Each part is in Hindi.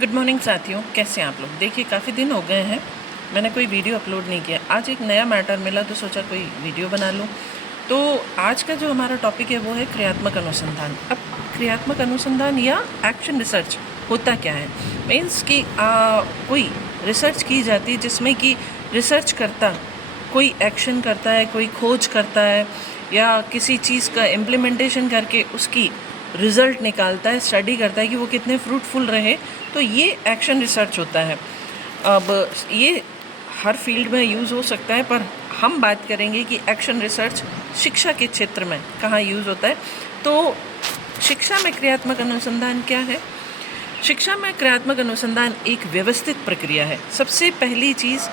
गुड मॉर्निंग साथियों, कैसे हैं आप लोग। देखिए काफ़ी दिन हो गए हैं मैंने कोई वीडियो अपलोड नहीं किया। आज एक नया मैटर मिला तो सोचा कोई वीडियो बना लूँ। तो आज का जो हमारा टॉपिक है वो है क्रियात्मक अनुसंधान। अब क्रियात्मक अनुसंधान या एक्शन रिसर्च होता क्या है। मीन्स कि कोई रिसर्च की जाती है जिसमें कि रिसर्च करता कोई एक्शन करता है, कोई खोज करता है या किसी चीज़ का इम्प्लीमेंटेशन करके उसकी रिज़ल्ट निकालता है, स्टडी करता है कि वो कितने फ्रूटफुल रहे। तो ये एक्शन रिसर्च होता है। अब ये हर फील्ड में यूज़ हो सकता है, पर हम बात करेंगे कि एक्शन रिसर्च शिक्षा के क्षेत्र में कहाँ यूज़ होता है। तो शिक्षा में क्रियात्मक अनुसंधान क्या है। शिक्षा में क्रियात्मक अनुसंधान एक व्यवस्थित प्रक्रिया है। सबसे पहली चीज़,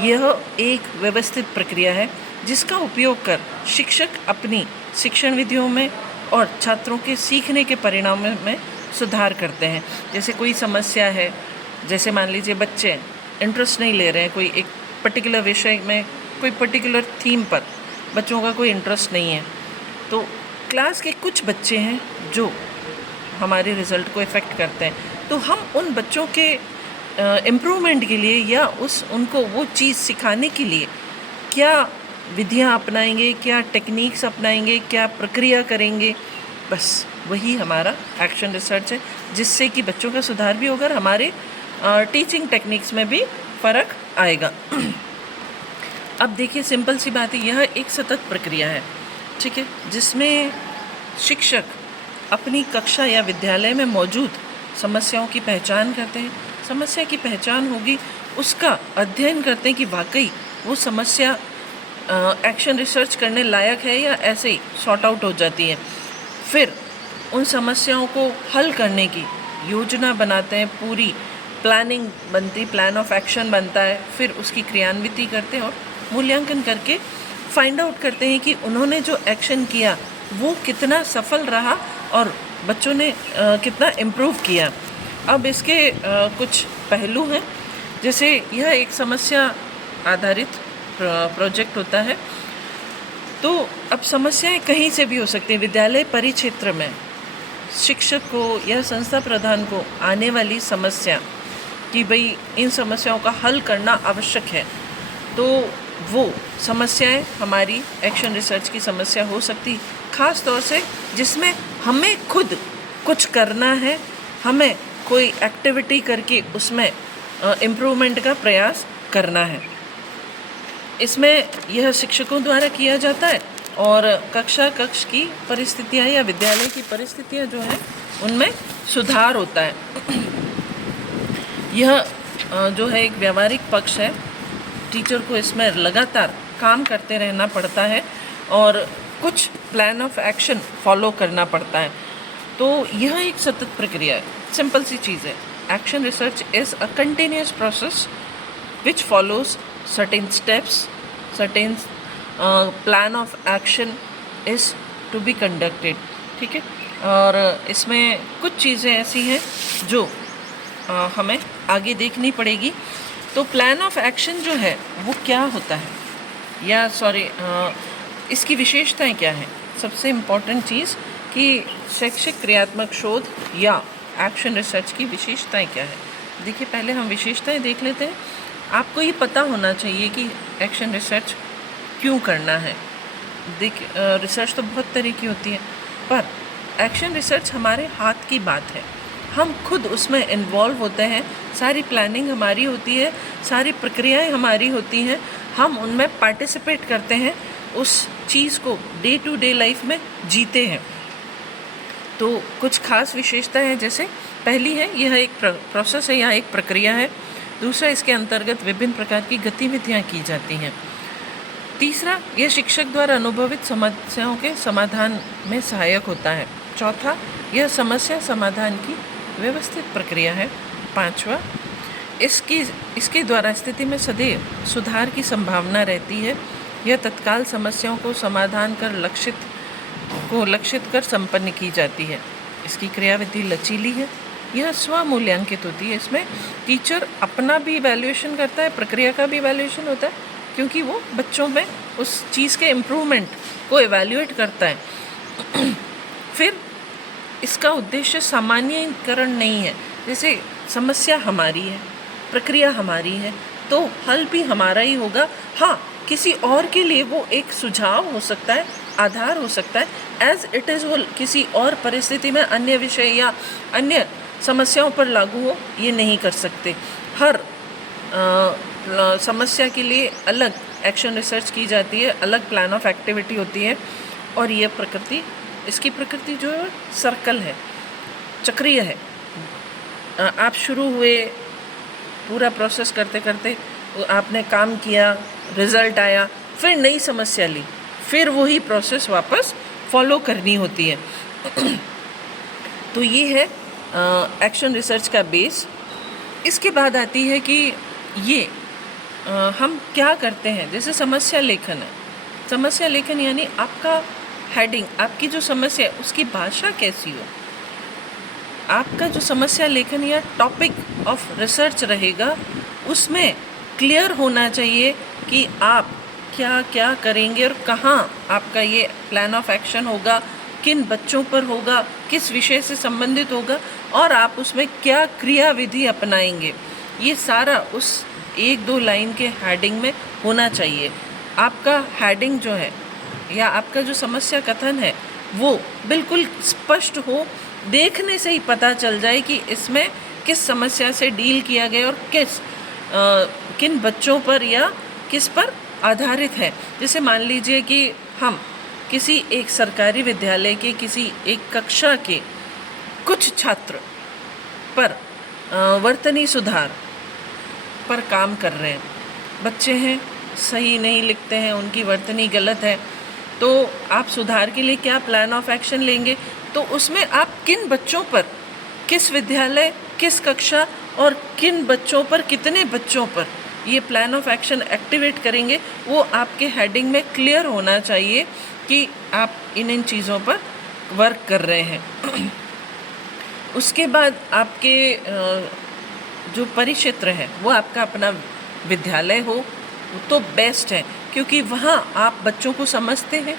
यह एक व्यवस्थित प्रक्रिया है जिसका उपयोग कर शिक्षक अपनी शिक्षण विधियों में और छात्रों के सीखने के परिणामों में सुधार करते हैं। जैसे कोई समस्या है, जैसे मान लीजिए बच्चे इंटरेस्ट नहीं ले रहे हैं कोई एक पर्टिकुलर विषय में, कोई पर्टिकुलर थीम पर बच्चों का कोई इंटरेस्ट नहीं है, तो क्लास के कुछ बच्चे हैं जो हमारे रिज़ल्ट को इफ़ेक्ट करते हैं। तो हम उन बच्चों के इम्प्रूवमेंट के लिए या उनको वो चीज़ सिखाने के लिए क्या विधियाँ अपनाएंगे, क्या टेक्निक्स अपनाएंगे, क्या प्रक्रिया करेंगे, बस वही हमारा एक्शन रिसर्च है, जिससे कि बच्चों का सुधार भी होगा और हमारे टीचिंग टेक्निक्स में भी फ़र्क आएगा। अब देखिए सिंपल सी बात है, यह एक सतत प्रक्रिया है, ठीक है, जिसमें शिक्षक अपनी कक्षा या विद्यालय में मौजूद समस्याओं की पहचान करते हैं। समस्या की पहचान होगी, उसका अध्ययन करते हैं कि वाकई वो समस्या एक्शन रिसर्च करने लायक है या ऐसे ही सॉर्ट आउट हो जाती है। फिर उन समस्याओं को हल करने की योजना बनाते हैं, पूरी प्लानिंग बनती, प्लान ऑफ एक्शन बनता है। फिर उसकी क्रियान्विति करते हैं और मूल्यांकन करके फाइंड आउट करते हैं कि उन्होंने जो एक्शन किया वो कितना सफल रहा और बच्चों ने कितना इम्प्रूव किया। अब इसके कुछ पहलू हैं, जैसे यह एक समस्या आधारित प्रोजेक्ट होता है। तो अब समस्याएं कहीं से भी हो सकती हैं। विद्यालय परिक्षेत्र में शिक्षक को या संस्था प्रधान को आने वाली समस्या कि भाई इन समस्याओं का हल करना आवश्यक है, तो वो समस्याएं हमारी एक्शन रिसर्च की समस्या हो सकती, ख़ास तौर से जिसमें हमें खुद कुछ करना है, हमें कोई एक्टिविटी करके उसमें इम्प्रूवमेंट का प्रयास करना है। इसमें यह शिक्षकों द्वारा किया जाता है और कक्ष की परिस्थितियाँ या विद्यालय की परिस्थितियाँ जो हैं उनमें सुधार होता है। यह जो है एक व्यावहारिक पक्ष है। टीचर को इसमें लगातार काम करते रहना पड़ता है और कुछ प्लान ऑफ एक्शन फॉलो करना पड़ता है। तो यह एक सतत प्रक्रिया है। सिंपल सी चीज़ है, action research is a continuous process which follows certain steps, certain plan of action is to be conducted, ठीक है। और इसमें कुछ चीज़ें ऐसी हैं जो हमें आगे देखनी पड़ेगी। तो प्लान ऑफ एक्शन जो है वो क्या होता है, या इसकी विशेषताएं क्या हैं। सबसे इम्पॉर्टेंट चीज़ कि शैक्षिक क्रियात्मक शोध या एक्शन रिसर्च की विशेषताएं क्या है। देखिए पहले हम विशेषताएं देख लेते हैं। आपको ये पता होना चाहिए कि एक्शन रिसर्च क्यों करना है। रिसर्च तो बहुत तरह की होती है, पर एक्शन रिसर्च हमारे हाथ की बात है। हम खुद उसमें इन्वॉल्व होते हैं, सारी प्लानिंग हमारी होती है, सारी प्रक्रियाएं हमारी होती हैं, हम उनमें पार्टिसिपेट करते हैं, उस चीज़ को डे टू डे लाइफ में जीते हैं। तो कुछ खास विशेषताएं हैं, जैसे पहली है यह एक प्रोसेस है या एक प्रक्रिया है। दूसरा, इसके अंतर्गत विभिन्न प्रकार की गतिविधियाँ की जाती हैं। तीसरा, यह शिक्षक द्वारा अनुभवित समस्याओं के समाधान में सहायक होता है। चौथा, यह समस्या समाधान की व्यवस्थित प्रक्रिया है। पांचवा, इसके द्वारा स्थिति में सदैव सुधार की संभावना रहती है। यह तत्काल समस्याओं को समाधान कर लक्षित कर संपन्न की जाती है। इसकी क्रियाविधि लचीली है, यह स्वमूल्यांकित होती है। इसमें टीचर अपना भी इवैल्यूएशन करता है, प्रक्रिया का भी इवैल्यूएशन होता है, क्योंकि वो बच्चों में उस चीज़ के इम्प्रूवमेंट को इवैल्यूएट करता है। फिर इसका उद्देश्य सामान्यीकरण नहीं है। जैसे समस्या हमारी है, प्रक्रिया हमारी है, तो हल भी हमारा ही होगा। हाँ, किसी और के लिए वो एक सुझाव हो सकता है, आधार हो सकता है, एज इट इज़ वो किसी और परिस्थिति में अन्य विषय या अन्य समस्याओं पर लागू हो, ये नहीं कर सकते। हर समस्या के लिए अलग एक्शन रिसर्च की जाती है, अलग प्लान ऑफ एक्टिविटी होती है। और ये प्रकृति, इसकी प्रकृति जो है सर्कल है, चक्रीय है। आप शुरू हुए, पूरा प्रोसेस करते करते आपने काम किया, रिज़ल्ट आया, फिर नई समस्या ली, फिर वही प्रोसेस वापस फॉलो करनी होती है। तो ये है एक्शन रिसर्च का बेस। इसके बाद आती है कि ये हम क्या करते हैं। जैसे समस्या लेखन है, समस्या लेखन यानी आपका हेडिंग, आपकी जो समस्या है उसकी भाषा कैसी हो। आपका जो समस्या लेखन या टॉपिक ऑफ रिसर्च रहेगा उसमें क्लियर होना चाहिए कि आप क्या क्या करेंगे और कहाँ आपका ये प्लान ऑफ एक्शन होगा, किन बच्चों पर होगा, किस विषय से संबंधित होगा और आप उसमें क्या क्रियाविधि अपनाएंगे। ये सारा उस 1-2 लाइन के हेडिंग में होना चाहिए। आपका हेडिंग जो है या आपका जो समस्या कथन है वो बिल्कुल स्पष्ट हो, देखने से ही पता चल जाए कि इसमें किस समस्या से डील किया गया और किन बच्चों पर या किस पर आधारित है। जैसे मान लीजिए कि हम किसी एक सरकारी विद्यालय के किसी एक कक्षा के कुछ छात्र पर वर्तनी सुधार पर काम कर रहे हैं। बच्चे हैं, सही नहीं लिखते हैं, उनकी वर्तनी गलत है, तो आप सुधार के लिए क्या प्लान ऑफ एक्शन लेंगे। तो उसमें आप किन बच्चों पर, किस विद्यालय, किस कक्षा और किन बच्चों पर, कितने बच्चों पर ये प्लान ऑफ एक्शन एक्टिवेट करेंगे, वो आपके हेडिंग में क्लियर होना चाहिए कि आप इन चीज़ों पर वर्क कर रहे हैं। उसके बाद आपके जो परिक्षेत्र है वो आपका अपना विद्यालय हो तो बेस्ट है, क्योंकि वहाँ आप बच्चों को समझते हैं,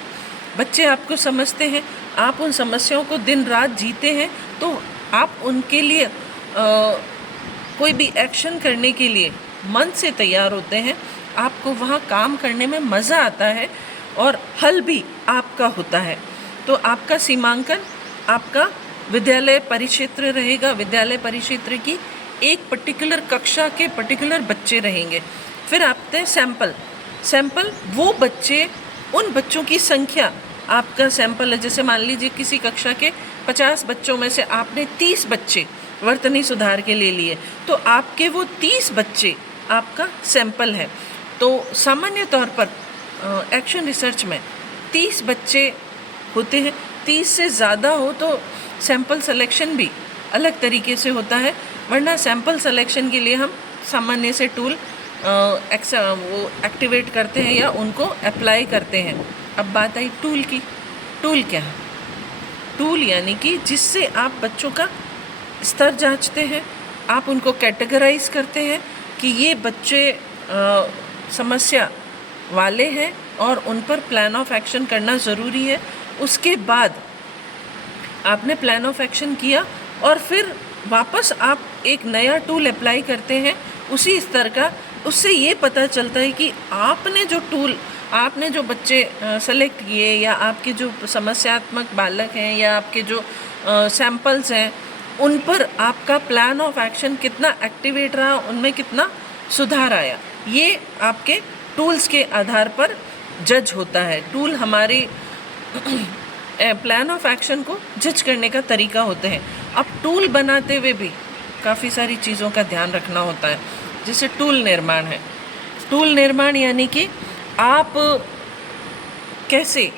बच्चे आपको समझते हैं, आप उन समस्याओं को दिन रात जीते हैं, तो आप उनके लिए कोई भी एक्शन करने के लिए मन से तैयार होते हैं। आपको वहाँ काम करने में मज़ा आता है और हल भी आपका होता है। तो आपका सीमांकन आपका विद्यालय परिक्षेत्र रहेगा। विद्यालय परिक्षेत्र की एक पर्टिकुलर कक्षा के पर्टिकुलर बच्चे रहेंगे। फिर आते हैं सैंपल वो बच्चे, उन बच्चों की संख्या आपका सैंपल है। जैसे मान लीजिए किसी कक्षा के 50 बच्चों में से आपने 30 बच्चे वर्तनी सुधार के लिए लिए, तो आपके वो 30 बच्चे आपका सैंपल है। तो सामान्य तौर पर एक्शन रिसर्च में 30 बच्चे होते हैं। 30 से ज़्यादा हो तो सैंपल सिलेक्शन भी अलग तरीके से होता है, वरना सैंपल सिलेक्शन के लिए हम सामान्य से टूल वो एक्टिवेट करते हैं या उनको अप्लाई करते हैं। अब बात आई टूल की। टूल क्या है? टूल यानी कि जिससे आप बच्चों का स्तर जांचते हैं, आप उनको कैटेगराइज करते हैं कि ये बच्चे समस्या वाले हैं और उन पर प्लान ऑफ एक्शन करना ज़रूरी है। उसके बाद आपने प्लान ऑफ एक्शन किया और फिर वापस आप एक नया टूल अप्लाई करते हैं उसी स्तर का। उससे ये पता चलता है कि आपने जो टूल, आपने जो बच्चे सेलेक्ट किए या आपके जो समस्यात्मक बालक हैं या आपके जो सैंपल्स हैं, उन पर आपका प्लान ऑफ एक्शन कितना एक्टिवेट रहा, उनमें कितना सुधार आया। ये आपके टूल्स के आधार पर जज होता है। टूल हमारे प्लान ऑफ एक्शन को जज करने का तरीका होते हैं। अब टूल बनाते हुए भी काफ़ी सारी चीज़ों का ध्यान रखना होता है। जैसे टूल निर्माण है। टूल निर्माण यानी कि आप कैसे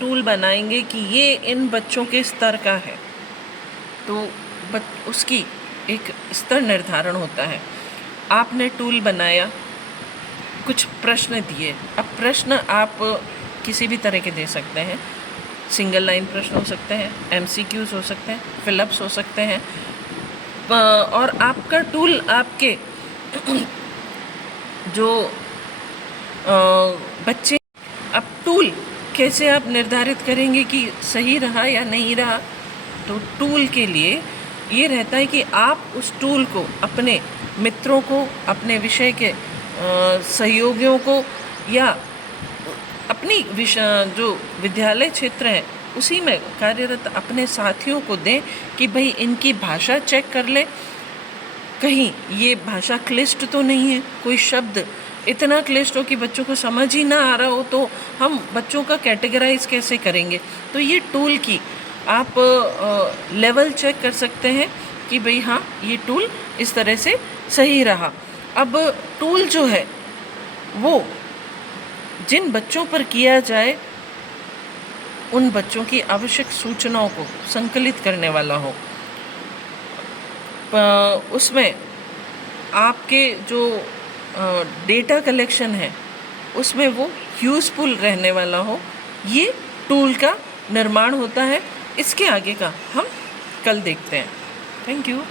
टूल बनाएंगे कि ये इन बच्चों के स्तर का है, तो उसकी एक स्तर निर्धारण होता है। आपने टूल बनाया, कुछ प्रश्न दिए। अब प्रश्न आप किसी भी तरह के दे सकते हैं। सिंगल लाइन प्रश्न हो सकते हैं, MCQs हो सकते हैं, फिलअप्स हो सकते हैं। और आपका टूल आपके जो बच्चे, अब टूल कैसे आप निर्धारित करेंगे कि सही रहा या नहीं रहा। तो टूल के लिए ये रहता है कि आप उस टूल को अपने मित्रों को, अपने विषय के सहयोगियों को, या अपनी जो विद्यालय क्षेत्र है उसी में कार्यरत अपने साथियों को दें कि भाई इनकी भाषा चेक कर ले, कहीं ये भाषा क्लिष्ट तो नहीं है, कोई शब्द इतना क्लिष्ट हो कि बच्चों को समझ ही ना आ रहा हो, तो हम बच्चों का कैटेगराइज कैसे करेंगे। तो ये टूल की आप लेवल चेक कर सकते हैं कि भाई हाँ, ये टूल इस तरह से सही रहा। अब टूल जो है वो जिन बच्चों पर किया जाए उन बच्चों की आवश्यक सूचनाओं को संकलित करने वाला हो, उसमें आपके जो डेटा कलेक्शन है उसमें वो यूज़फुल रहने वाला हो, ये टूल का निर्माण होता है। इसके आगे का हम कल देखते हैं। Thank you.